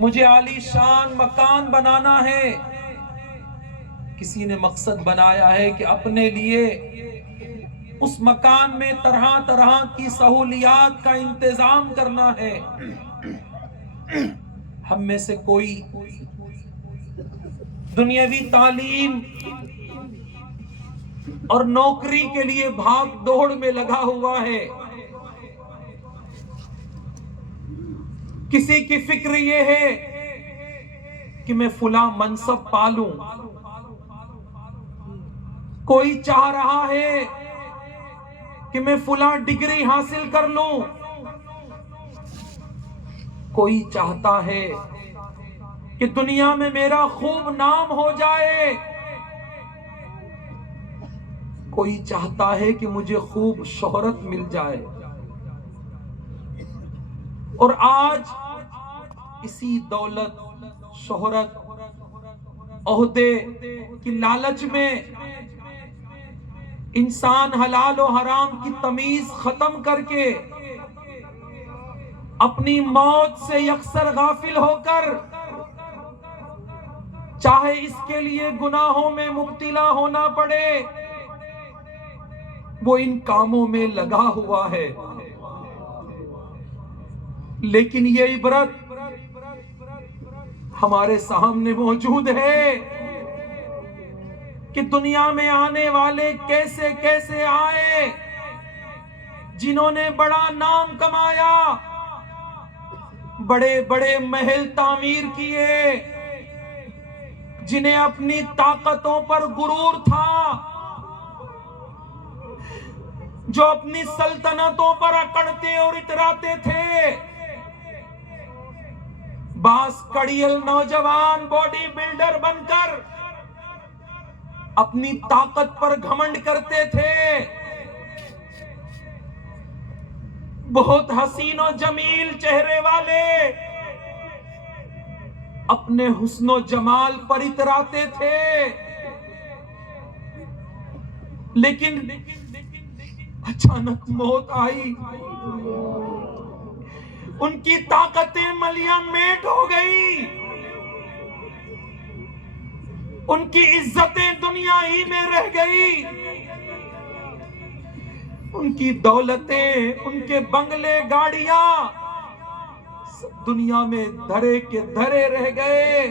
مجھے عالی شان مکان بنانا ہے، کسی نے مقصد بنایا ہے کہ اپنے لیے اس مکان میں طرح طرح کی سہولیات کا انتظام کرنا ہے۔ ہم میں سے کوئی دنیاوی تعلیم اور نوکری کے لیے بھاگ دوڑ میں لگا ہوا ہے، کسی کی فکر یہ ہے کہ میں فلاں منصب پالوں، کوئی چاہ رہا ہے کہ میں فلاں ڈگری حاصل کر لوں، کوئی چاہتا ہے کہ دنیا میں میرا خوب نام ہو جائے، کوئی چاہتا ہے کہ مجھے خوب شہرت مل جائے۔ اور آج اسی دولت، شہرت، عہدے کی لالچ میں انسان حلال و حرام کی تمیز ختم کر کے اپنی موت سے یکسر غافل ہو کر، چاہے اس کے لیے گناہوں میں مبتلا ہونا پڑے، وہ ان کاموں میں لگا ہوا ہے۔ لیکن یہ عبرت ہمارے سامنے موجود ہے کہ دنیا میں آنے والے کیسے کیسے آئے، جنہوں نے بڑا نام کمایا، بڑے بڑے محل تعمیر کیے، جنہیں اپنی طاقتوں پر غرور تھا، جو اپنی سلطنتوں پر اکڑتے اور اتراتے تھے۔ بعض کڑیل نوجوان باڈی بلڈر بن کر اپنی طاقت پر گھمنڈ کرتے تھے، بہت حسین و جمیل چہرے والے اپنے حسن و جمال پر اتراتے تھے، لیکن اچانک موت آئی، ان کی طاقتیں ملیاں میٹ ہو گئی، ان کی عزتیں دنیا ہی میں رہ گئی، ان کی دولتیں، ان کے بنگلے، گاڑیاں سب دنیا میں دھرے کے دھرے رہ گئے۔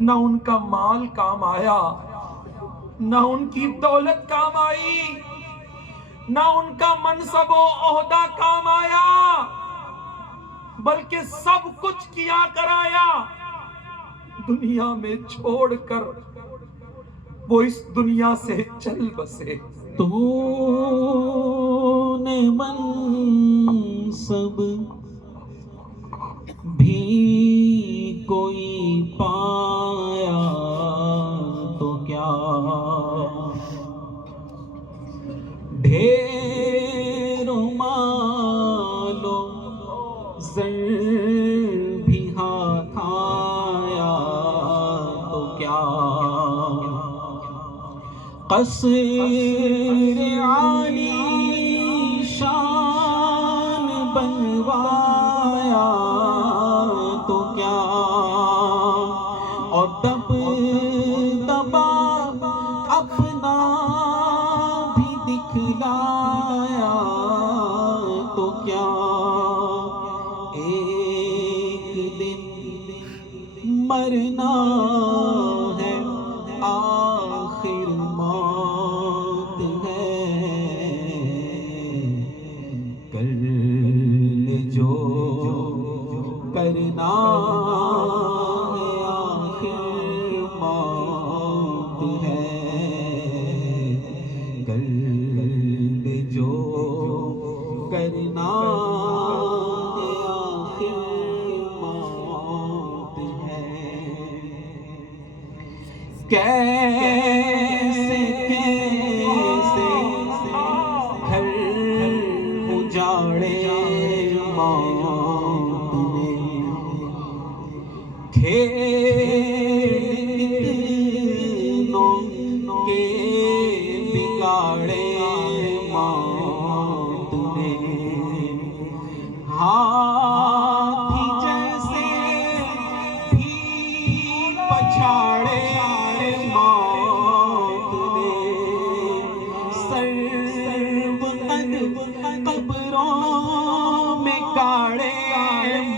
نہ ان کا مال کام آیا، نہ ان کی دولت کام آئی، نہ ان کا منصب و عہدہ کام آیا، بلکہ سب کچھ کیا کرایا دنیا میں چھوڑ کر وہ اس دنیا سے چل بسے۔ تو نے منصب بھی کوئی پایا تو کیا، ڈھیر مال و زر بھی ہاتھ آیا تو کیا، قصر عالی شان بنوایا تو کیا، اور دب دبا اپنا بھی دکھلایا تو کیا، ایک دن مرنا ہے، آخر موت ہے، کر لے جو کرنا ہے، آخر موت ہے، کر لے جو کرنا ہے، آخر موت ہے۔ کیسے کیسے گھر اجاڑے موت نے، کھیلوں کے بگاڑے موت نے، ہاتھی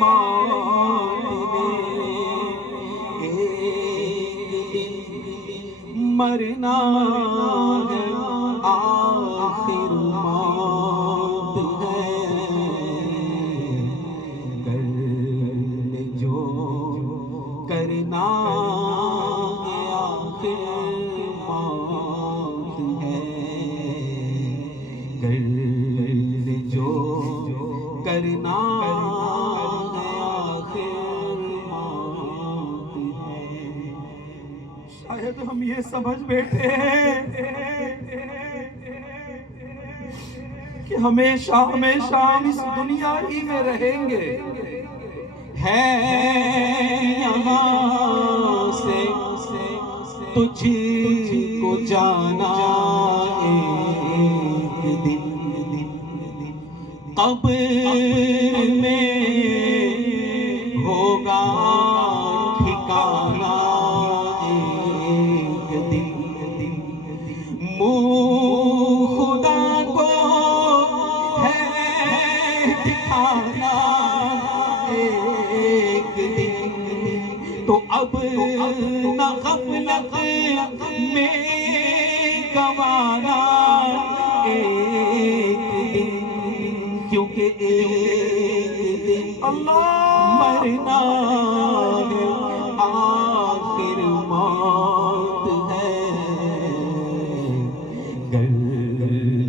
موت نے ایک دن مرنا ہے، آخر موت ہے، کر لے جو کرنا ہے، آخر موت ہے، کر لے جو کرنا ہے، آخر موت ہے۔ شاید ہم یہ سمجھ بیٹھے ہیں کہ ہمیشہ ہمیشہ ہم اس دنیا ہی میں رہیں گے، ہے یہاں سے تجھ کو جانا ایک دن، قبر میں ہوگا ٹھکانا ایک دن، منہ خدا کو ہے دکھانا ایک دن، تو اب نہ غفلت میں گوانا ایک دن، کیونکہ ایک دن مرنا ہے، آخر موت ہے، کر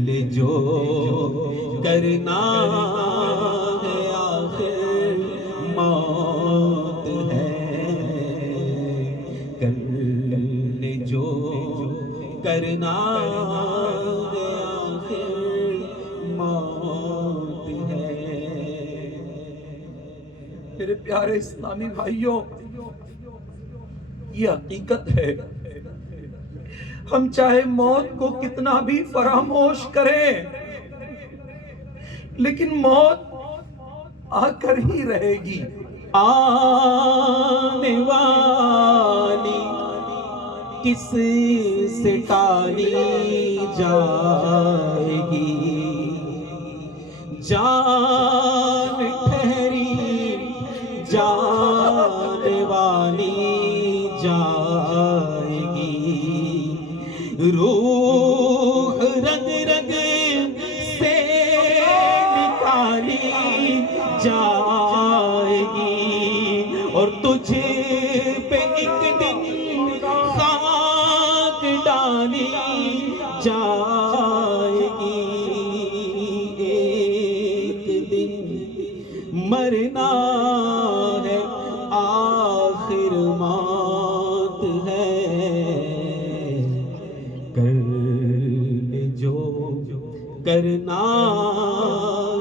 لے جو کرنا ہے، آخر موت ہے، کر لے جو کرنا ہے، آخر موت ہے۔ میرے پیارے اسلامی بھائیوں، یہ حقیقت ہے، ہم چاہے موت کو کتنا بھی فراموش کریں لیکن موت آ کر ہی رہے گی۔ آنے والی کس سے ٹالی جائے گی، جان ٹھہری جانے والی جائے گی، روح رگ رگ سے نکالی جائے گی، اور تجھے پہ ایک دن خاک ڈالی جائے گی، ایک دن مرنا ہے، آخر موت ہے، کر لے جو کرنا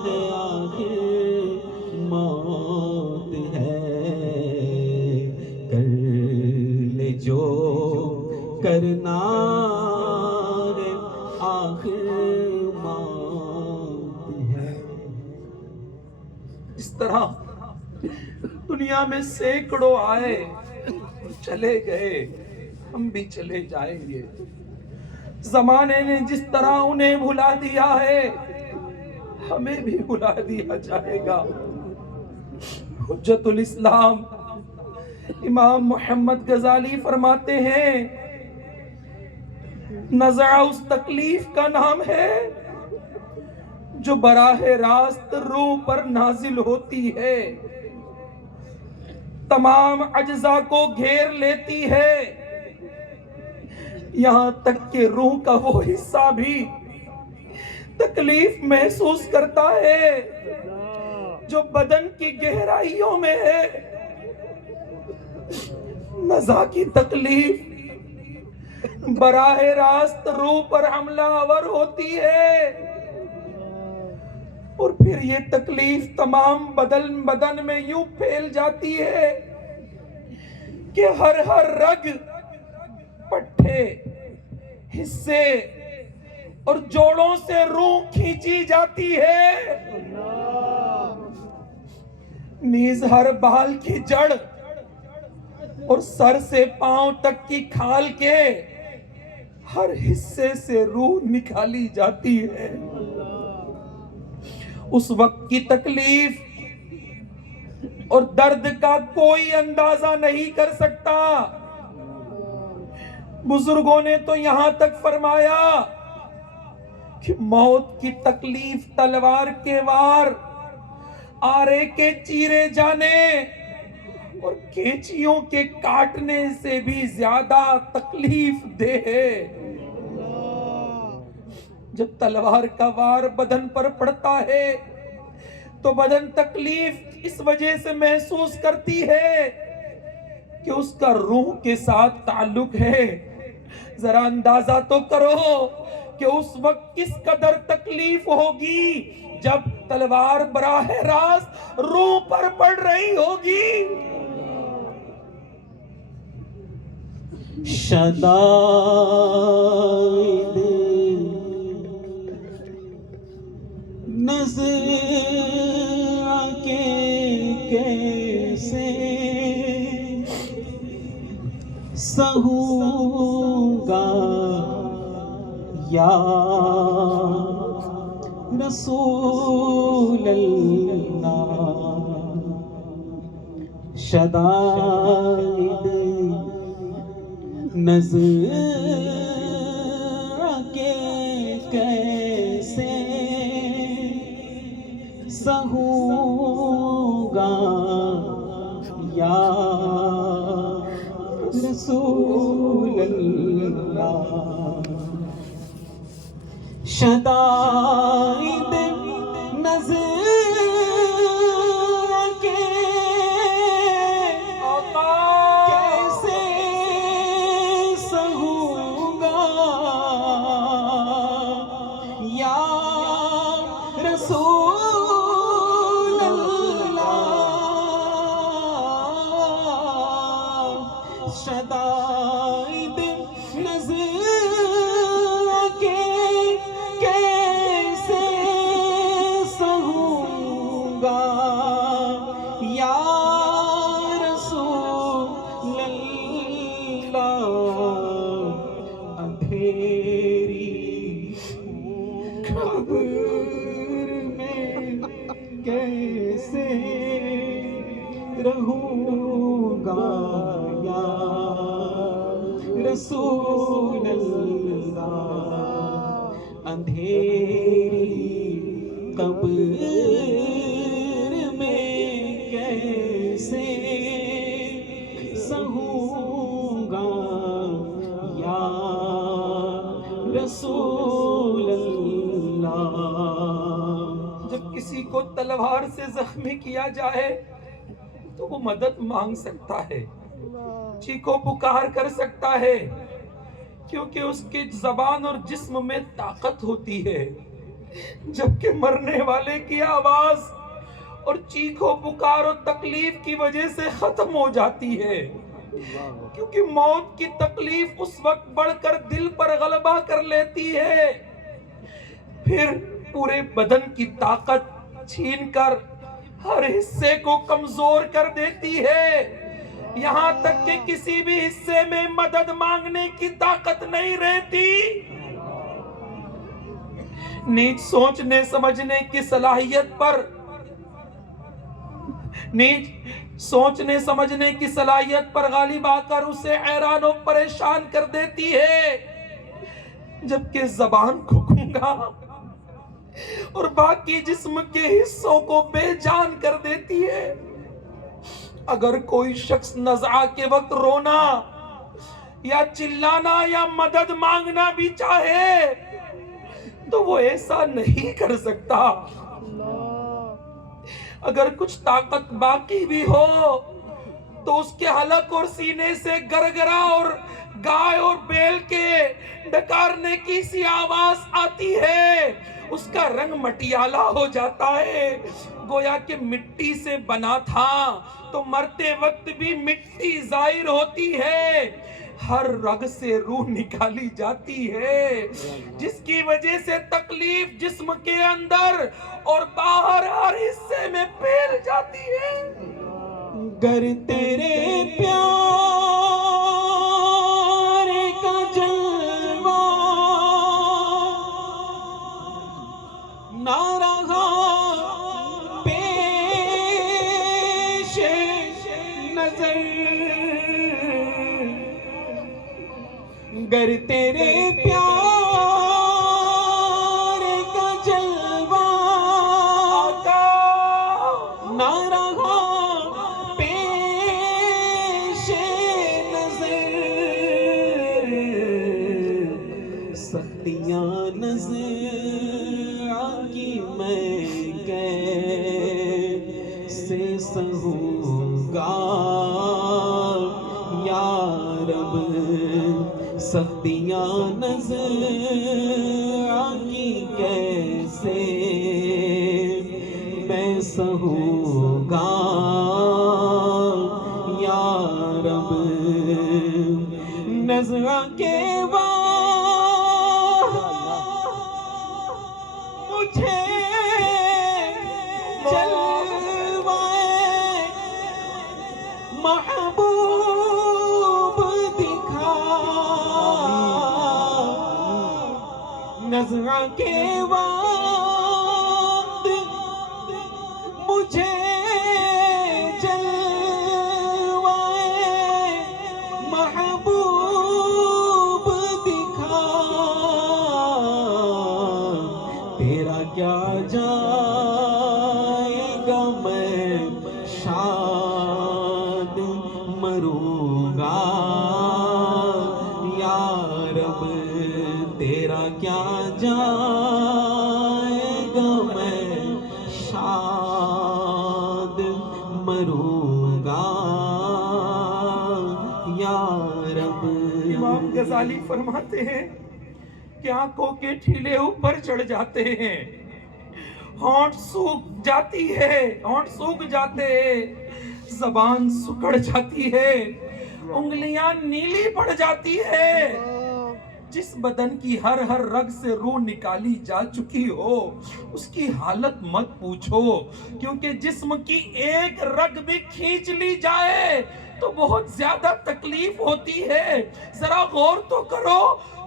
ہے، آخر موت ہے، کر لے جو کرنا ہے، آخر موت ہے۔ اس طرح دنیا میں سینکڑوں آئے چلے گئے، ہم بھی چلے جائیں گے، زمانے نے جس طرح انہیں بھلا دیا ہے ہمیں بھی بھلا دیا جائے گا۔ حجت الاسلام امام محمد غزالی فرماتے ہیں، نزع اس تکلیف کا نام ہے جو براہ راست روح پر نازل ہوتی ہے، تمام اجزاء کو گھیر لیتی ہے، یہاں تک کہ روح کا وہ حصہ بھی تکلیف محسوس کرتا ہے جو بدن کی گہرائیوں میں ہے۔ نزع کی تکلیف براہ راست روح پر حملہ آور ہوتی ہے، اور پھر یہ تکلیف تمام بدن میں یوں پھیل جاتی ہے کہ ہر رگ، پٹھے، حصے اور جوڑوں سے روح کھینچی جاتی ہے، نیز ہر بال کی جڑ اور سر سے پاؤں تک کی کھال کے ہر حصے سے روح نکالی جاتی ہے۔ اس وقت کی تکلیف اور درد کا کوئی اندازہ نہیں کر سکتا۔ بزرگوں نے تو یہاں تک فرمایا کہ موت کی تکلیف تلوار کے وار، آرے کے چیرے جانے اور کینچیوں کے کاٹنے سے بھی زیادہ تکلیف دہ ہے۔ جب تلوار کا وار بدن پر پڑتا ہے تو بدن تکلیف اس وجہ سے محسوس کرتی ہے کہ اس کا روح کے ساتھ تعلق ہے۔ ذرا اندازہ تو کرو کہ اس وقت کس قدر تکلیف ہوگی جب تلوار براہ راست روح پر پڑ رہی ہوگی۔ شدائد نظر کے کیسے سہوں گا یا رسول اللہ۔ شدائد نظر کے کیسے سہوں گا یا رسول اللہ۔ شدائد نظر شدائد نظر کے کیسے سہوں گا یا رسول اللہ۔ اندھیری قبر میں کیسے رہوں گا یا رسول اللہ۔ اندھیری قبر میں کیسے سہوں گا یا رسول اللہ۔ جب کسی کو تلوار سے زخمی کیا جائے تو وہ مدد مانگ سکتا ہے، چیخو پکار کر سکتا ہے، کیونکہ اس کے زبان اور جسم میں طاقت ہوتی ہے، جبکہ مرنے والے کی آواز اور چیخو پکار اور تکلیف کی وجہ سے ختم ہو جاتی ہے، کیونکہ موت کی تکلیف اس وقت بڑھ کر دل پر غلبہ کر لیتی ہے، پھر پورے بدن کی طاقت چھین کر ہر حصے کو کمزور کر دیتی ہے، یہاں تک کہ کسی بھی حصے میں مدد مانگنے کی طاقت نہیں رہتی۔ نیچ سوچنے سمجھنے کی صلاحیت پر غالب آ کر اسے حیران و پریشان کر دیتی ہے، جبکہ زبان کو گونگا اور باقی جسم کے حصوں کو بے جان کر دیتی ہے۔ اگر کوئی شخص نزعہ کے وقت رونا یا چلانا یا مدد مانگنا بھی چاہے تو وہ ایسا نہیں کر سکتا۔ اگر کچھ طاقت باقی بھی ہو تو اس کے حلق اور سینے سے گرگرا اور گائے اور بیل کے ڈکارنے کی سی آواز آتی ہے، اس کا رنگ مٹیالہ ہو جاتا ہے، گویا کہ مٹی سے بنا تھا تو مرتے وقت بھی مٹی ظاہر ہوتی ہے، ہر رگ سے روح نکالی جاتی ہے، جس کی وجہ سے تکلیف جسم کے اندر اور باہر ہر حصے میں پھیل جاتی ہے۔ گر تیرے پیار کا جلوہ نہ رہا پیش نظر گر تیرے پیار کا جلوہ نہ رہا پیش نظر سختیاں نظر آگی میں کیسے سہوں گا یا رب سختیاں نظر آگی کیسے میں سہوں گا یا رب نظر کے بعد مجھے جلوائے محبوب دکھا نظر کے وقت مجھے جلوائے محبوب دکھا تیرا کیا جائے گا میں شاد مروں گا یا رب تیرا کیا جائے گا میں شاد مروں گا یا رب امام غزالی فرماتے ہیں کہ آنکھوں کے ٹھیلے اوپر چڑھ جاتے ہیں، ہونٹ سوکھ جاتی ہے، ہونٹ سوکھ جاتے ہیں، زبان سکڑ جاتی ہے، انگلیاں نیلی پڑ جاتی ہے۔ جس بدن کی ہر رگ سے روح نکالی جا چکی ہو اس کی حالت مت پوچھو، کیونکہ جسم کی ایک رگ بھی کھینچ لی جائے تو بہت زیادہ تکلیف ہوتی ہے۔ ذرا غور تو کرو،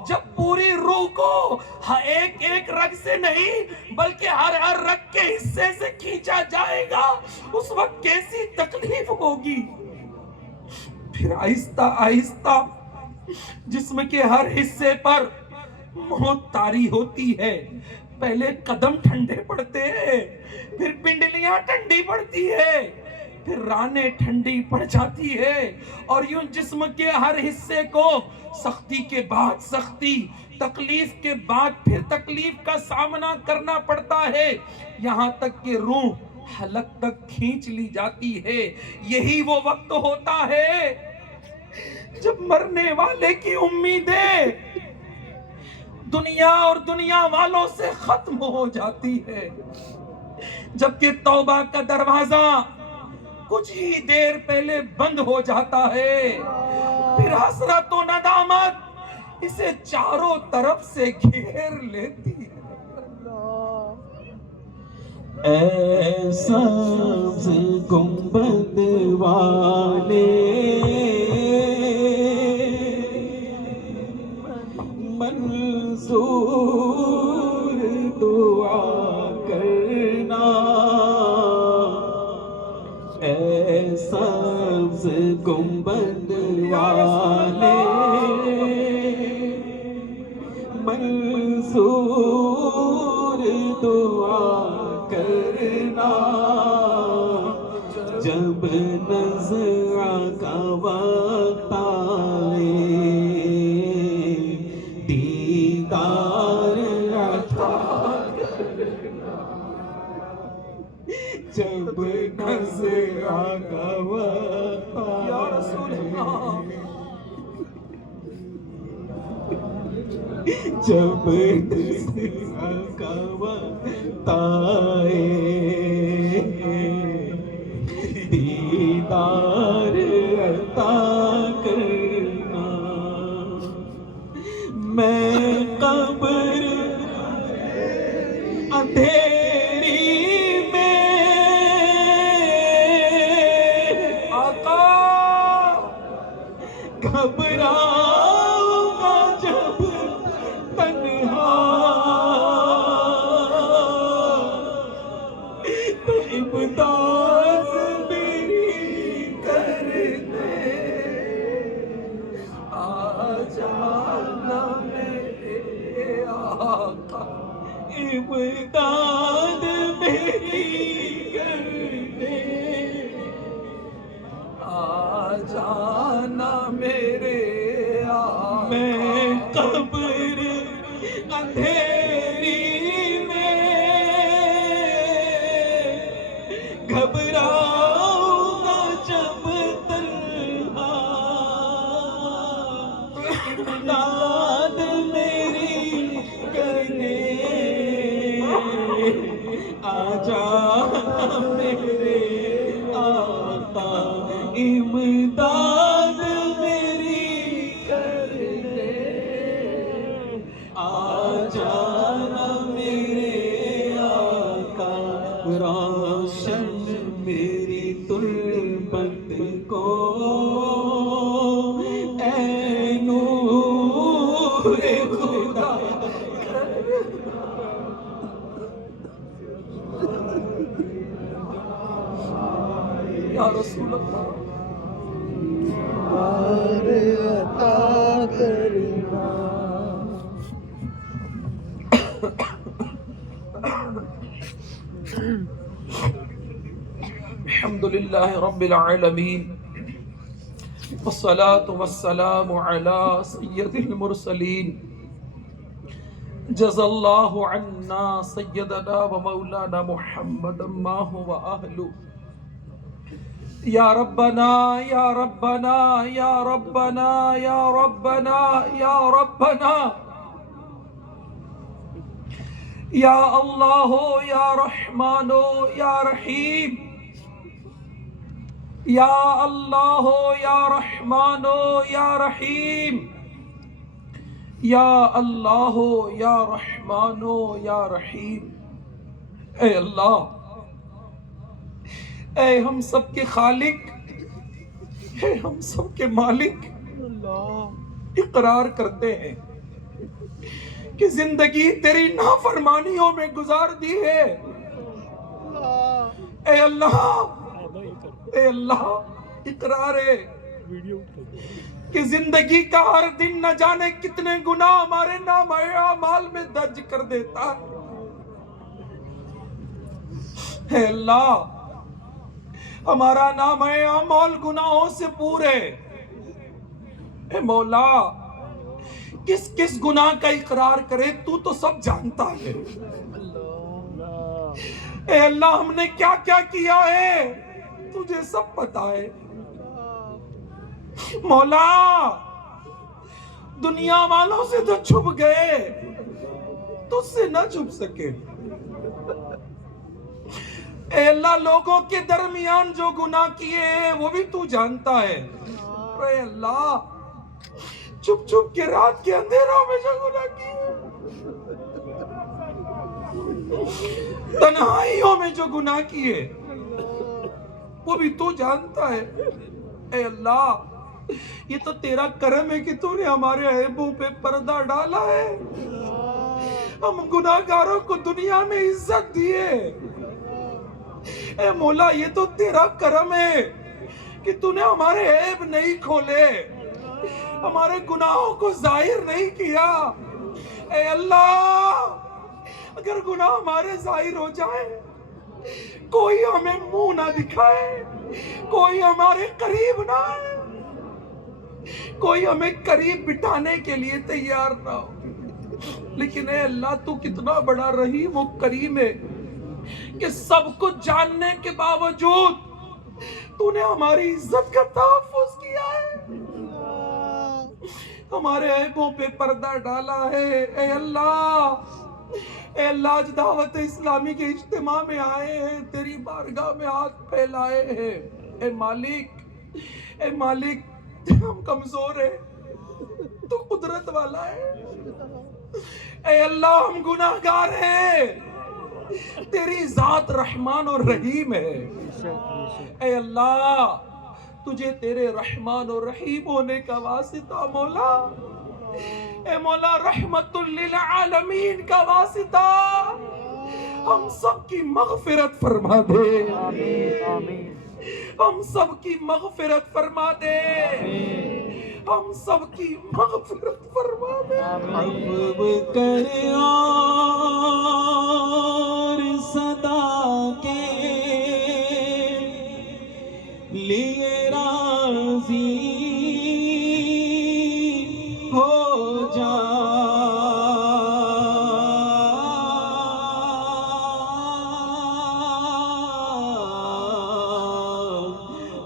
جب پوری روح کو ایک رگ سے نہیں بلکہ ہر رگ کے حصے سے کھینچا جائے گا اس وقت کیسی تکلیف ہوگی۔ پھر آہستہ آہستہ جسم کے ہر حصے پر موت طاری ہوتی ہے۔ پہلے قدم ٹھنڈے پڑتے ہیں، پھر پنڈلیاں ٹھنڈی پڑتی ہے، پھر رانیں ٹھنڈی پڑ جاتی ہے، اور یوں جسم کے ہر حصے کو سختی کے بعد سختی، تکلیف کے بعد پھر تکلیف کا سامنا کرنا پڑتا ہے، یہاں تک کہ روح حلق تک کھینچ لی جاتی ہے۔ یہی وہ وقت ہوتا ہے جب مرنے والے کی امیدیں دنیا اور دنیا والوں سے ختم ہو جاتی ہے، جبکہ توبہ کا دروازہ کچھ ہی دیر پہلے بند ہو جاتا ہے، پھر حسرت و ندامت اسے چاروں طرف سے گھیر لیتی ہے۔ اے سبز گنبد والے منظور دعا کرنا، اے سبز گنبد والے منظور دعا کرنا، جب نظر کا وقت آئے دیدار عطا کرنا، جب نظر کا وقت آئے یا رسول اللہ، جب نظر کا وقت آئے دیدار عطا کرنا، میں قبر اندھیری میں آقا گھبراؤں گا جب تنہا، تو امداد میری کر جانا میرے آقا، میں قبر اندھیری میں گھبراؤں گا جب تنہا، امداد میری کرنے آجا میرے آقا، امداد میری کرنے آجا میرے آقا، روشن میری تربت کو اے نور خدا یا رسول اللہ عطا کرنا۔ الحمدللہ رب العالمین، والصلاة والسلام على سید المرسلین، جزا اللہ عنا سیدنا و مولانا محمد ما هو اہلہ۔ یا ربنا یا ربنا یا ربنا یا ربنا یا ربنا، یا اللہ یا رحمان یا رحیم، یا اللہ یا رحمان یا رحیم، یا اللہ یا رحمان یا رحیم۔ اے اللہ، اے ہم سب کے خالق، اے ہم سب کے مالک، اقرار کرتے ہیں کہ زندگی تیری نافرمانیوں میں گزار دی ہے۔ اے اللہ، اے اللہ، اقرار ہے کہ زندگی کا ہر دن نہ جانے کتنے گناہ ہمارے نام اعمال میں درج کر دیتا ہے۔ اے اللہ، ہمارا نام اعمال گناہوں سے پورے۔ اے مولا، کس کس گناہ کا اقرار کرے تو سب جانتا ہے۔ اے اللہ، ہم نے کیا کیا کیا ہے تجھے سب پتا ہے۔ مولا، دنیا والوں سے تو چھپ گئے، تجھ سے نہ چھپ سکے۔ اے اللہ، لوگوں کے درمیان جو گناہ کیے ہیں وہ بھی تو جانتا ہے۔ اے اللہ، چھپ چھپ کے رات کے اندھیروں میں جو گناہ کیے، تنہائیوں میں جو گناہ کیے وہ بھی تو جانتا ہے۔ اے اللہ، یہ تو تیرا کرم ہے کہ تو نے ہمارے عیبوں پہ پردہ ڈالا ہے۔ ہم گناہگاروں کو دنیا میں عزت دیے۔ اے مولا، یہ تو تیرا کرم ہے کہ تو نے ہمارے عیب نہیں کھولے، ہمارے گناہوں کو ظاہر نہیں کیا۔ اے اللہ، اگر گناہ ہمارے ظاہر ہو جائے، کوئی ہمیں منہ نہ دکھائے، کوئی ہمارے قریب نہ آئے، کوئی ہمیں قریب بٹھانے کے لیے تیار نہ ہو، لیکن اے اللہ، تو کتنا بڑا رحیم و کریم ہے کہ سب کچھ جاننے کے باوجود تو نے ہماری عزت کا تحفظ کیا ہے، ہمارے عیبوں پہ پردہ ڈالا ہے۔ اے اللہ، اے اللہ، آج دعوت اسلامی کے اجتماع میں آئے ہیں، تیری بارگاہ میں ہاتھ پھیلائے ہیں۔ اے مالک، اے مالک، ہم کمزور ہیں، تو قدرت والا ہے۔ اے اللہ، ہم گناہگار ہیں، تیری ذات رحمان اور رحیم ہے۔ اے اللہ، تجھے تیرے رحمان اور رحیم ہونے کا واسطہ مولا، اے مولا، رحمت للعالمین کا واسطہ ہم سب کی مغفرت فرما دے۔ ہم سب کی مغفرت فرما دے، ہم سب کی مغفرت فرما دے۔ عفو کر اور صدا کے لیے راضی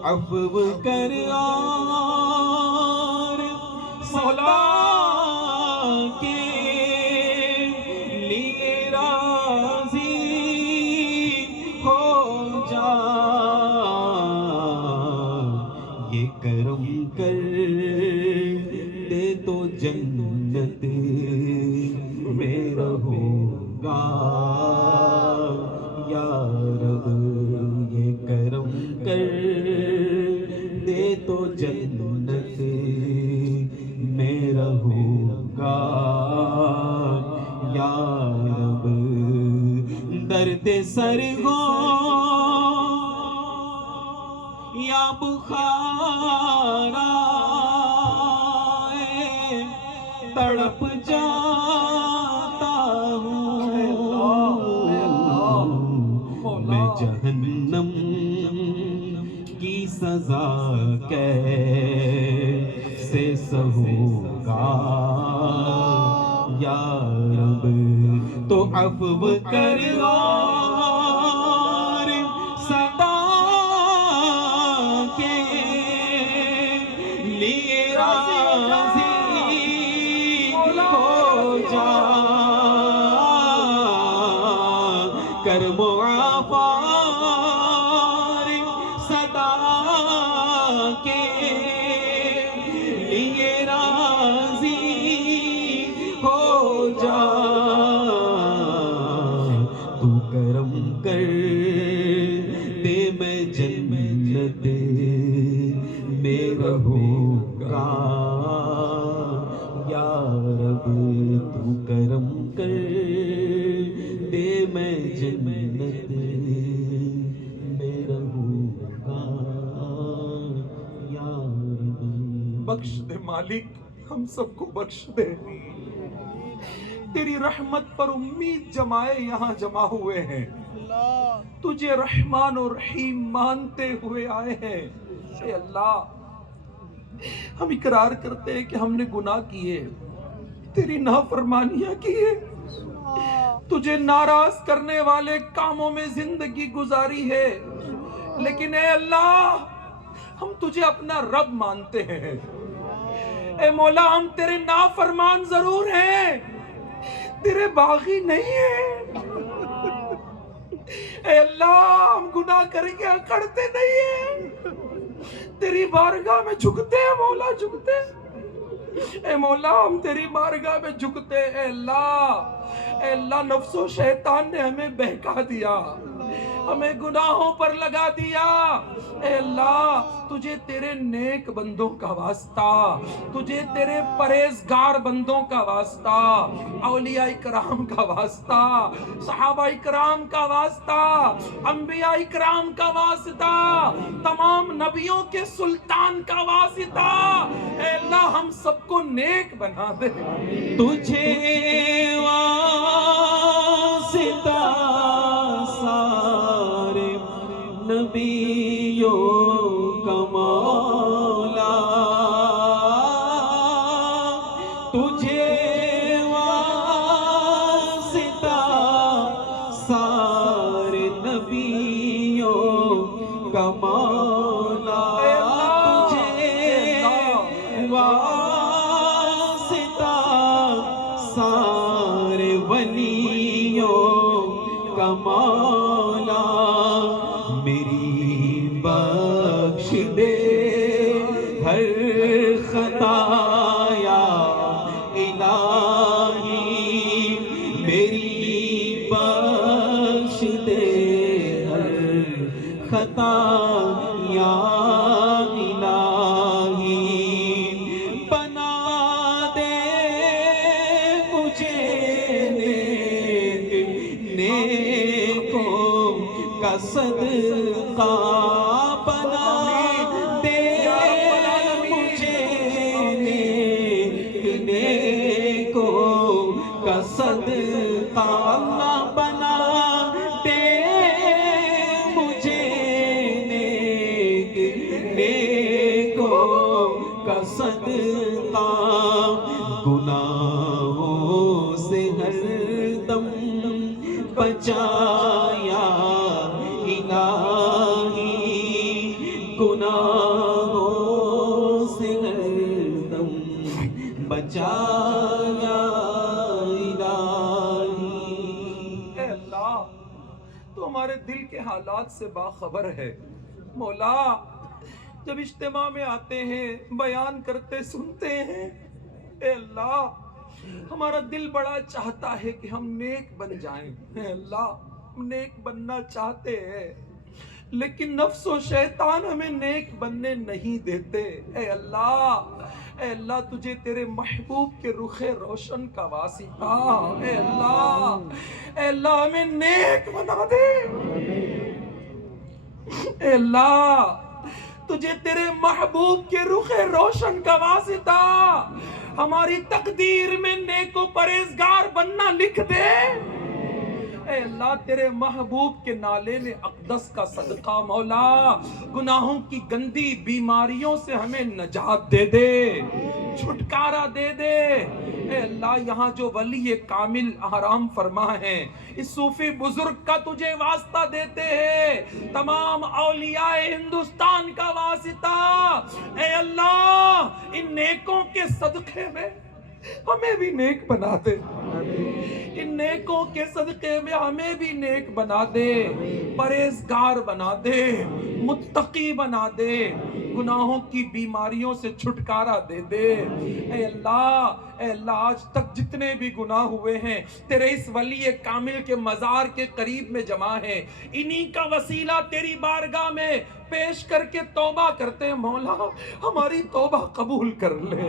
عفو کر اور مولا کے لیے راضی ہو جا، یہ کرم کر دے تو جنت میں رہوں گا یا رب، یہ کرم کر دے تو جنت میں رہوں گا یا رب، درد سر ہو یا بخار آئے تڑپ جاتا ہوں، میں جہنم کی سزا کیسے سہوں گا یا رب، تو عفو کر اور صدا کے لیے راضی ہو جا، کر معافی صدا کے لیے راضی ہو جا، تو کرم کر دے میں جنت میں رہوں گا یا رب، تو کرم کر دے میں جنت میں رہوں گا یا رب۔ بخش دے مالک، ہم سب کو بخش دے، تیری رحمت پر امید جمائے یہاں جمع ہوئے ہیں، تجھے رحمان و رحیم مانتے ہوئے آئے ہیں۔ اے اللہ، ہم اقرار کرتے ہیں کہ ہم نے گناہ کیے، تیری نافرمانیاں کیے، تجھے ناراض کرنے والے کاموں میں زندگی گزاری ہے، لیکن اے اللہ ہم تجھے اپنا رب مانتے ہیں۔ اے مولا، ہم تیرے نافرمان ضرور ہیں، تیرے باغی نہیں ہیں۔ اے اللہ، ہم گناہ کر کے اکڑتے نہیں ہیں، تیری بارگاہ میں جھکتے ہیں مولا، جھکتے ہیں۔ اے مولا، ہم تیری بارگاہ میں جھکتے ہیں۔ اے اللہ، اے اللہ، نفس و شیطان نے ہمیں بہکا دیا، ہمیں گناہوں پر لگا دیا۔ اے اللہ، تجھے تیرے نیک بندوں کا واسطہ، تجھے تیرے پرہیزگار بندوں کا واسطہ، اولیاء کرام کا واسطہ، صحابہ کرام کا واسطہ، انبیاء کرام کا واسطہ، تمام نبیوں کے سلطان کا واسطہ، اے اللہ ہم سب کو نیک بنا دے۔ تجھے واسطہ سارے نبیوں کا مولا، تجھے واسطہ سارے نبیوں کا مولا، تجھے واسطہ سارے ولیوں کا مولا، میری بخش دے ہر خطا یا الہی، میری بخش دے ہر خطا یا الہی، بنا دے مجھے نیک نیکوں کا صدقہ، بنا دے مجھے نیک نیکوں کا صدقہ، اللہ بنا دے مجھے نیک نیکوں کا صدقہ، گناہوں سے ہر دم بچایا الہی، گناہوں سے ہر دم بچایا الہی۔ اے اللہ تو ہمارے دل کے حالات سے باخبر ہے مولا، جب اجتماع میں آتے ہیں بیان کرتے سنتے ہیں، اے اللہ ہمارا دل بڑا چاہتا ہے کہ ہم نیک بن جائیں، اے اللہ ہم نیک بننا چاہتے ہیں لیکن نفس و شیطان ہمیں نیک بننے نہیں دیتے۔ اے اللہ تجھے تیرے محبوب کے رخ روشن کا واسطہ، اے اللہ ہمیں نیک بنا دے۔ اے اللہ تجھے تیرے محبوب کے رخ روشن کا واسطہ ہماری تقدیر میں نیک و پرہیزگار بننا لکھ دے۔ اے اللہ تیرے محبوب کے نالے نے اقدس کا صدقہ مولا گناہوں کی گندی بیماریوں سے ہمیں نجات دے دے، چھٹکارا دے دے۔ اے اللہ یہاں جو ولی کامل آرام فرما ہے، اس صوفی بزرگ کا تجھے واسطہ دیتے ہیں، تمام اولیاء ہندوستان کا واسطہ، اے اللہ ان نیکوں کے صدقے میں ہمیں بھی نیک بنا دے، ان نیکوں کے صدقے میں ہمیں بھی نیک بنا دے، پرہیزگار بنا دے، متقی بنا دے، گناہوں کی بیماریوں سے چھٹکارا دے دے۔ اے اللہ آج تک جتنے بھی گناہ ہوئے ہیں تیرے اس ولی کامل کے مزار کے قریب میں جمع ہیں، انہی کا وسیلہ تیری بارگاہ میں پیش کر کے توبہ کرتے ہیں، مولا ہماری توبہ قبول کر لے۔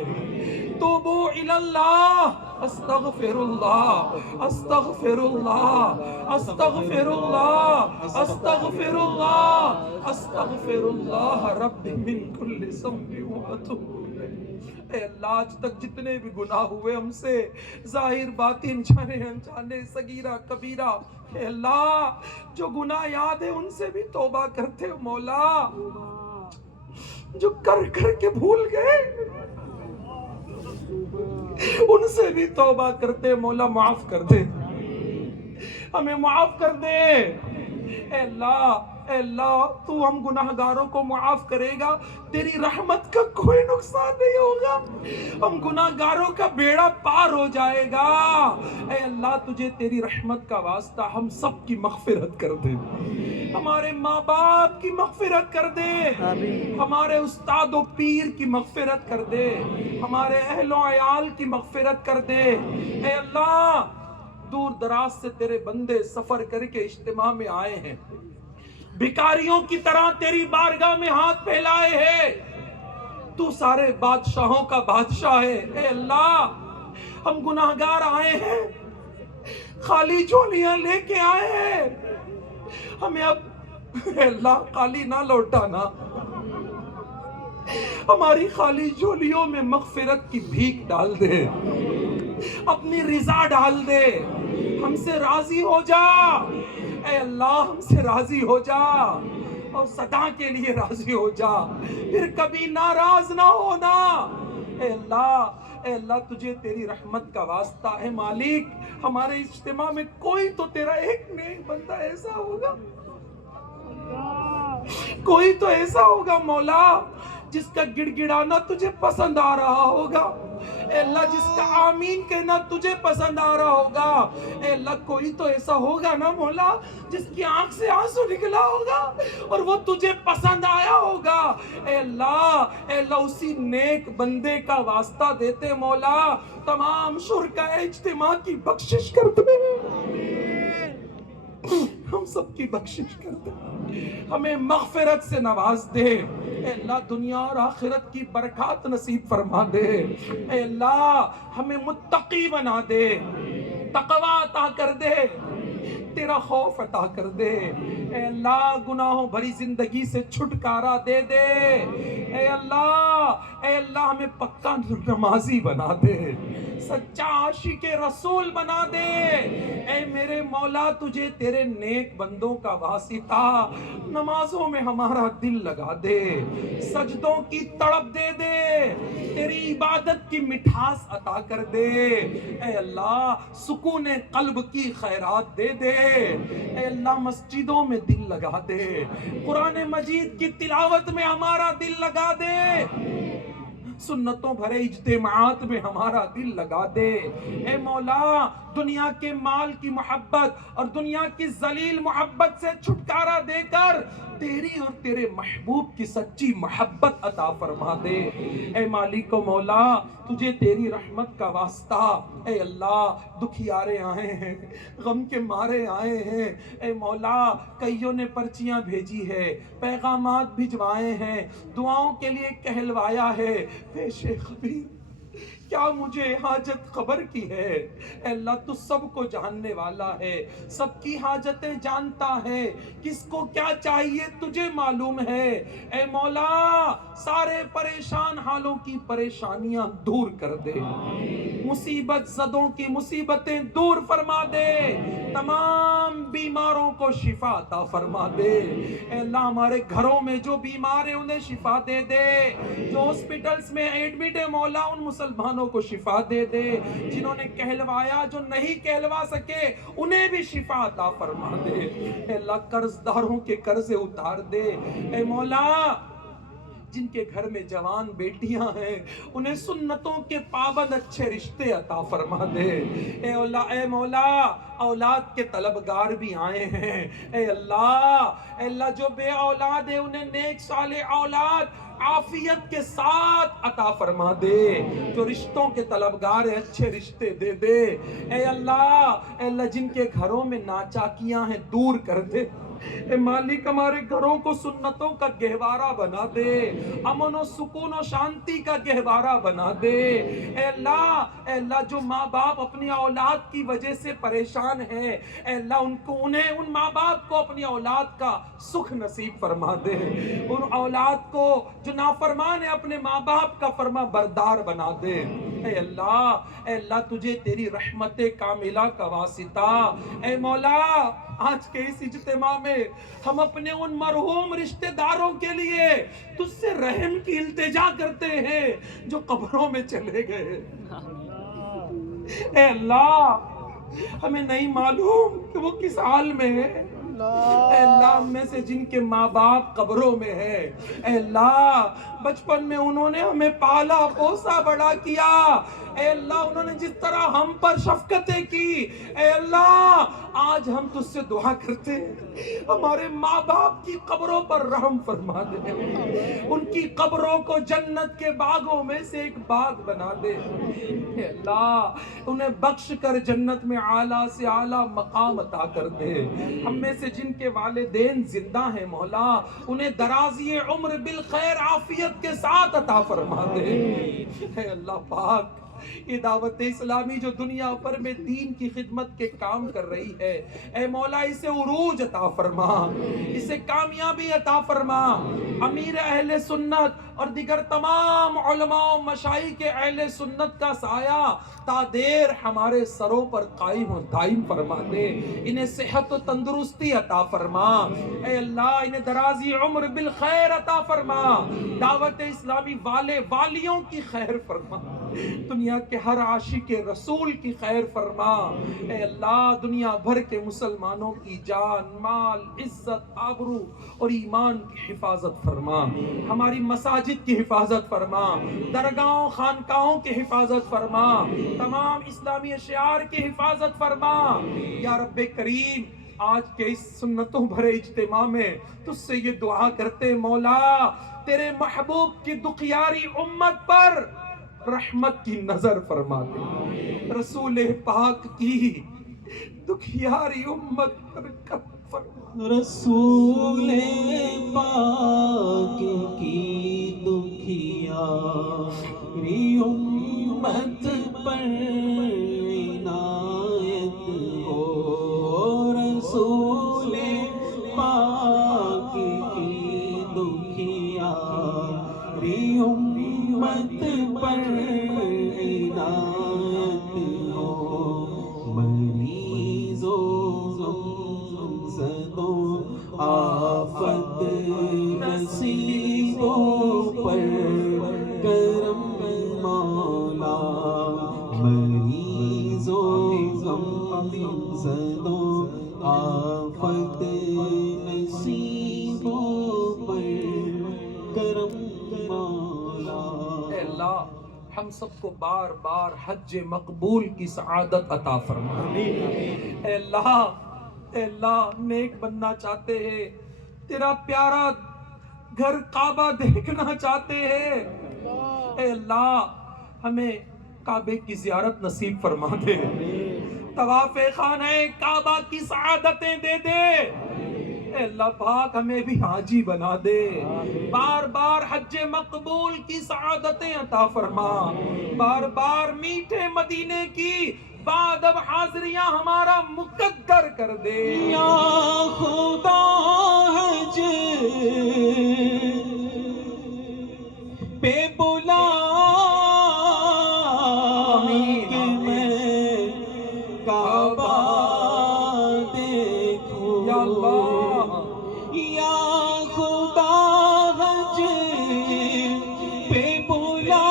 توبو الی اللہ، استغفر اللہ، استغفر اللہ، استغفر اللہ، استغفر اللہ، استغفر اللہ رب من کل ذنب واتوب الیہ۔ اے اللہ آج تک جتنے بھی گناہ ہوئے ہم سے، ظاہر باطن، جانے انجانے، صغیرہ کبیرہ، اے اللہ جو گناہ یاد ہے ان سے بھی توبہ کرتے ہو مولا، جو کر کر کے بھول گئے ان سے بھی توبہ کرتے مولا، معاف کر دے، ہمیں معاف کر دے۔ اے اللہ تو ہم گناہگاروں کو معاف کرے گا، تیری رحمت کا کوئی نقصان نہیں ہوگا، ہم گناہگاروں کا بیڑا پار ہو جائے گا۔ اے اللہ تجھے تیری رحمت کا واسطہ ہم سب کی مغفرت کر دے، ہمارے ماں باپ کی مغفرت کر دے، ہمارے استاد و پیر کی مغفرت کر دے، ہمارے اہل و عیال کی مغفرت کر دے۔ اے اللہ دور دراز سے تیرے بندے سفر کر کے اجتماع میں آئے ہیں، بھکاریوں کی طرح تیری بارگاہ میں ہاتھ پھیلائے ہیں، تو سارے بادشاہوں کا بادشاہ ہے۔ اے اللہ ہم گناہگار آئے ہیں، خالی جھولیاں لے کے آئے ہیں، ہمیں اب اے اللہ خالی نہ لوٹانا، ہماری خالی جھولیوں میں مغفرت کی بھیک ڈال دے، اپنی رضا ڈال دے، ہم سے راضی ہو جا۔ اے اللہ ہم سے راضی ہو جا اور سدا کے لیے راضی ہو جا، پھر کبھی ناراض نہ ہونا۔ اے اللہ تجھے تیری رحمت کا واسطہ ہے مالک، ہمارے اجتماع میں کوئی تو تیرا ایک نیک بندہ ایسا ہوگا، کوئی تو ایسا ہوگا مولا جس کا گڑ گڑانا تجھے پسند آ رہا ہوگا، اے اللہ جس کا آمین کہنا تجھے پسند آ رہا ہوگا۔ اے اللہ کوئی تو ایسا ہوگا نا مولا جس کی آنکھ سے آنسو نکلا ہوگا اور وہ تجھے پسند آیا ہوگا۔ اے اللہ اسی نیک بندے کا واسطہ دیتے مولا تمام شرکاء اجتماع کی بخشش کرتے، ہم سب کی بخشش کر دے، ہمیں مغفرت سے نواز دے۔ اے اللہ دنیا اور آخرت کی برکات نصیب فرما دے۔ اے اللہ ہمیں متقی بنا دے، تقوی عطا کر دے، تیرا خوف عطا کر دے۔ اے اللہ گناہوں بھری زندگی سے چھٹکارا دے دے۔ اے اللہ ہمیں پکا نمازی بنا دے، سچا عاشق رسول بنا دے۔ اے میرے مولا تجھے تیرے نیک بندوں کا واسطہ نمازوں میں ہمارا دل لگا دے، سجدوں کی تڑپ دے دے، تیری عبادت کی مٹھاس عطا کر دے۔ اے اللہ سکون قلب کی خیرات دے دے۔ اے اللہ مسجدوں میں دل لگا دے، قرآن مجید کی تلاوت میں ہمارا دل لگا دے، سنتوں بھرے اجتماعات میں ہمارا دل لگا دے۔ اے مولا دنیا کے مال کی محبت اور دنیا کی ذلیل محبت سے چھٹکارا دے کر تیری اور تیرے محبوب کی سچی محبت عطا فرما دے۔ اے مالک و مولا تجھے تیری رحمت کا واسطہ، اے اللہ دکھیارے آئے ہیں، غم کے مارے آئے ہیں، اے مولا کئیوں نے پرچیاں بھیجی ہے، پیغامات بھجوائے ہیں، دعاؤں کے لیے کہلوایا ہے، پیش خبیر کیا مجھے حاجت خبر کی ہے؟ اے اللہ تو سب کو جاننے والا ہے، سب کی حاجتیں جانتا ہے، کس کو کیا چاہیے تجھے معلوم ہے۔ اے مولا سارے پریشان حالوں کی پریشانیاں دور کر دے، مصیبت زدوں کی مصیبتیں دور فرما دے، تمام بیماروں کو شفا عطا فرما دے۔ اے اللہ ہمارے گھروں میں جو بیمار ہیں انہیں شفا دے دے، جو ہاسپٹلز میں ایڈمٹ ہے مولا ان مسلمانوں کو شفا دے دے، جنہوں نے کہلوایا جو نہیں کہلوا سکے انہیں بھی شفا عطا فرما دے۔ اے اللہ قرض داروں کے قرض اتار دے۔ اے مولا جن کے گھر میں جوان بیٹیاں ہیں انہیں سنتوں کے پابند اچھے رشتے عطا فرما دے۔ اے مولا اولاد کے طلبگار بھی آئے ہیں، اے اللہ جو بے اولاد ہے انہیں نیک صالح اولاد عافیت کے ساتھ عطا فرما دے، جو رشتوں کے طلبگار ہیں اچھے رشتے دے دے۔ اے اللہ جن کے گھروں میں ناچاکیاں ہیں دور کر دے۔ اے مالک ہمارے گھروں کو سنتوں کا گہوارہ بنا دے، امن و سکون و شانتی کا گہوارہ بنا دے۔ اے اللہ جو ماں باپ اپنی اولاد کی وجہ سے پریشان ہیں، اے اللہ ان ماں باپ کو اپنی اولاد کا سکھ نصیب فرما دے، ان اولاد کو جو نافرمان ہے اپنے ماں باپ کا فرما بردار بنا دے۔ اے اللہ تجھے تیری رحمت کاملہ کا واسطہ، اے مولا آج کے اس اجتماع میں ہم اپنے ان مرحوم رشتہ داروں کے لیے تجھ سے رحم کی التجا کرتے ہیں جو قبروں میں چلے گئے۔ اے اللہ ہمیں نہیں معلوم کہ وہ کس حال میں ہے، اے اللہ ہم میں سے جن کے ماں باپ قبروں میں ہے، اے اللہ بچپن میں انہوں نے ہمیں پالا پوسا بڑا کیا، اے اللہ انہوں نے جس طرح ہم پر شفقتیں کی، اے اللہ آج ہم تجھ سے دعا کرتے ہیں ہمارے ماں باپ کی قبروں پر رحم فرما دے، ان کی قبروں کو جنت کے باغوں میں سے ایک باغ بنا دے۔ اے اللہ انہیں بخش کر جنت میں اعلیٰ سے اعلیٰ مقام عطا کر دے۔ ہم میں سے جن کے والدین زندہ ہیں مولا انہیں درازی عمر بالخیر عافیت کے ساتھ عطا فرما دے۔ اے اللہ پاک یہ دعوت اسلامی جو دنیا پر میں دین کی خدمت کے کام کر رہی ہے، اے مولا اسے عروج عطا فرما، اسے کامیابی عطا فرما، امیر اہل سنت اور دیگر تمام علماء و مشائخ اہل سنت کا سایہ تا دیر ہمارے سروں پر قائم و دائم فرما دے، انہیں صحت و تندرستی عطا فرما، اے اللہ انہیں درازی عمر بالخیر عطا فرما، دعوت اسلامی والیوں کی خیر فرما، دنیا کے ہر عاشق رسول کی خیر فرما، اے اللہ دنیا بھر کے مسلمانوں کی جان مال عزت آبرو اور ایمان کی حفاظت فرما، ہماری مساجد کی حفاظت فرما، درگاہوں خانقاہوں کی حفاظت فرما، تمام اسلامی اشعار کی حفاظت فرما۔ یا رب کریم آج کے اس سنتوں بھرے اجتماع میں تجھ سے یہ دعا کرتے مولا تیرے محبوب کی دکھیاری امت پر رحمت کی نظر فرما دے، رسول پاک کی دکھیاری امت پر کرم فرما، رسول پاک کی دکھیاری امت پر عنایت ہو، رسول پاک کی دکھیاری امت پر عنایت ہو، مریضوں زدوں آفت نصیبوں پر کرم مولا، مریضوں زدوں کرم مولا. اے اللہ ہم سب کو بار بار حج مقبول کی سعادت عطا فرما. اے اللہ نیک بننا چاہتے ہیں، تیرا پیارا گھر کعبہ دیکھنا چاہتے ہیں. اے اللہ ہمیں کعبے کی زیارت نصیب فرما دے، طواف خانہ کعبہ کی سعادتیں دے دے. اے اللہ پاک ہمیں بھی حاجی بنا دے، بار بار حج مقبول کی سعادتیں عطا فرما، بار بار میٹھے مدینے کی بعد اب حاضریاں ہمارا مقدر کر دے. یا خدا حج پہ بلا کہ میں کعبہ دیکھوں. یا اللہ یا خدا حج پہ بلا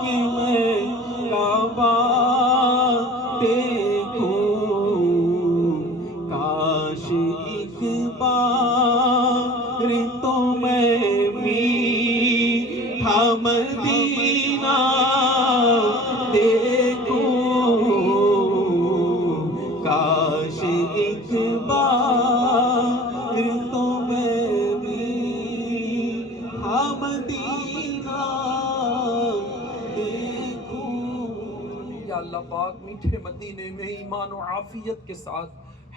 کہ میں کعبہ دیکھوں. کاش ایک بار تو میں بھی مدینہ دیکھوں. کاش ایک بار تو میں بھی مدینہ دیکھوں. یا اللہ پاک میٹھے مدینے میں ایمان و عافیت کے ساتھ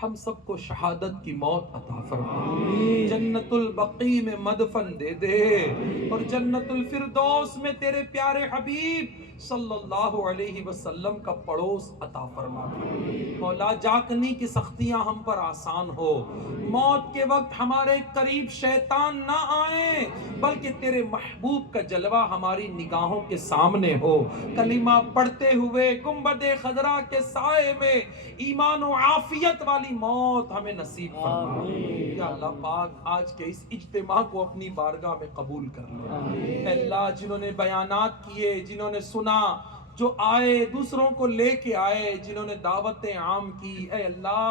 ہم سب کو شہادت کی موت عطا فرما، جنت البقیع میں مدفن دے دے اور جنت الفردوس میں تیرے پیارے حبیب صلی اللہ علیہ وسلم کا پڑوس عطا فرما. مولا جاکنی کی سختیاں ہم پر آسان ہو، موت کے وقت ہمارے قریب شیطان نہ آئیں بلکہ تیرے محبوب کا جلوہ ہماری نگاہوں کے سامنے ہو. کلمہ پڑھتے ہوئے گنبد خضرا کے سائے میں ایمان و عافیت والی موت ہمیں نصیب فرما. یا اللہ پاک آج کے اس اجتماع کو اپنی بارگاہ میں قبول کر لے. اے اللہ جنہوں نے بیانات کیے، جنہوں نے سنا، جو آئے دوسروں کو لے کے آئے، جنہوں نے دعوتیں عام کی، اے اللہ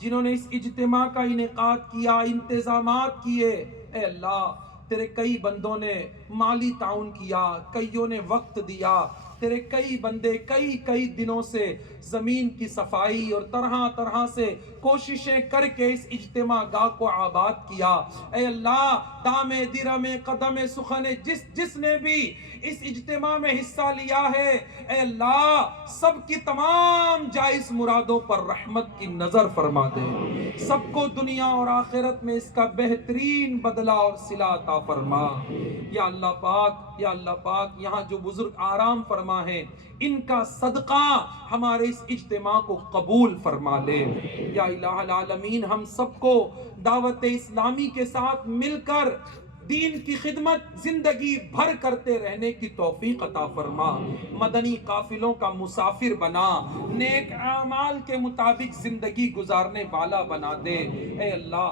جنہوں نے اس اجتماع کا انعقاد کیا، انتظامات کیے، اے اللہ تیرے کئی بندوں نے مالی تعاون کیا، کئیوں نے وقت دیا، تیرے کئی بندے کئی دنوں سے زمین کی صفائی اور طرح سے کوششیں کر کے اس اجتماع گاہ کو آباد کیا. اے اللہ دام درم قدم سخن جس نے بھی اس اجتماع میں حصہ لیا ہے، اے اللہ سب کی تمام جائز مرادوں پر رحمت کی نظر فرما دے، سب کو دنیا اور آخرت میں اس کا بہترین بدلہ اور صلہ عطا فرما. یا اللہ پاک یہاں جو بزرگ آرام فرما ہیں ان کا صدقہ ہمارے اس اجتماع کو قبول فرما لے. یا الہ العالمین ہم سب کو دعوت اسلامی کے ساتھ مل کر دین کی خدمت زندگی بھر کرتے رہنے کی توفیق عطا فرما. مدنی قافلوں کا مسافر بنا، نیک اعمال کے مطابق زندگی گزارنے والا بنا دے. اے اللہ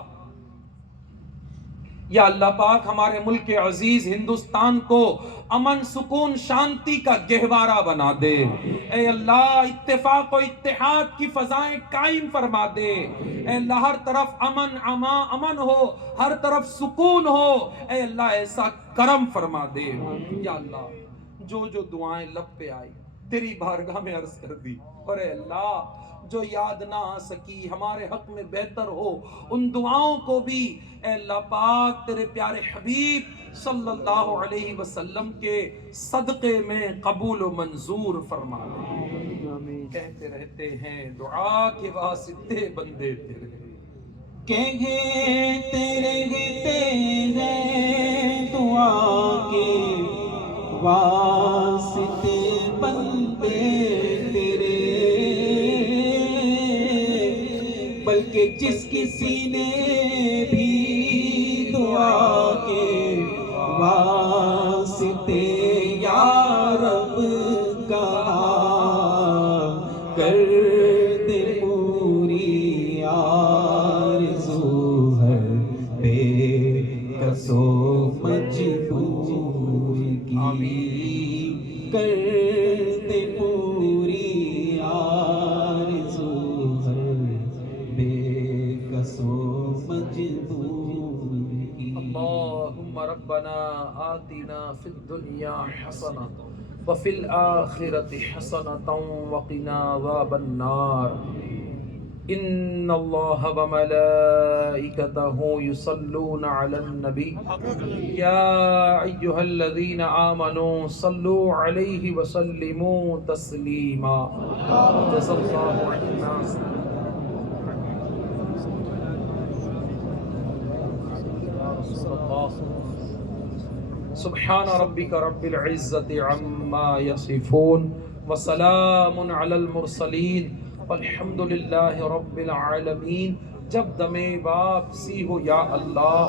یا اللہ پاک ہمارے ملک عزیز ہندوستان کو امن سکون شانتی کا گہوارہ بنا دے. اے اللہ اتفاق و اتحاد کی فضائیں قائم فرما دے. اے اللہ ہر طرف امن ہو، ہر طرف سکون ہو. اے اللہ ایسا کرم فرما دے. یا اللہ جو دعائیں لب پہ آئی تیری بارگاہ میں عرض کر دی، اور اے اللہ جو یاد نہ آ سکی ہمارے حق میں بہتر ہو ان دعاؤں کو بھی اے اللہ پاک تیرے پیارے حبیب صلی اللہ علیہ وسلم کے صدقے میں قبول و منظور فرما دے. کہتے رہتے ہیں دعا کے واسطے بندے تیرے، کہتے رہتے ہیں دعا کے واسطے بندے تیرے. بلکہ جس کسی نے بھی دعا کے واسطے یا رب کہا، کر دے پوری آرزو ہر بے کس و مجبور کی، کر دے پوری آرزو ہر بے کس و مجبور کی. اللہ اللهم ربنا آتنا في الدنيا حسنة وفي الآخرة حسنة وقنا عذاب النار إن الله وملائكته يصلون على النبي يا أيها الذين آمنوا صلوا عليه وسلموا تسليما جزا الله عنا سبحان ربك رب العزة عما يصفون وسلام على المرسلين والحمد للہ رب العالمین. جب دم واپسی ہو یا اللہ،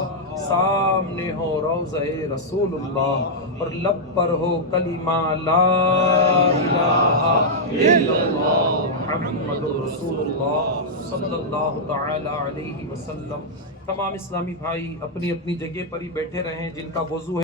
سامنے ہو روضہ رسول اللہ اور لب پر ہو کلمہ لا الہ الا اللہ محمد رسول اللہ صلی اللہ تعالی علیہ وسلم. تمام اسلامی بھائی اپنی اپنی جگہ پر ہی بیٹھے رہیں. جن کا وضو ہے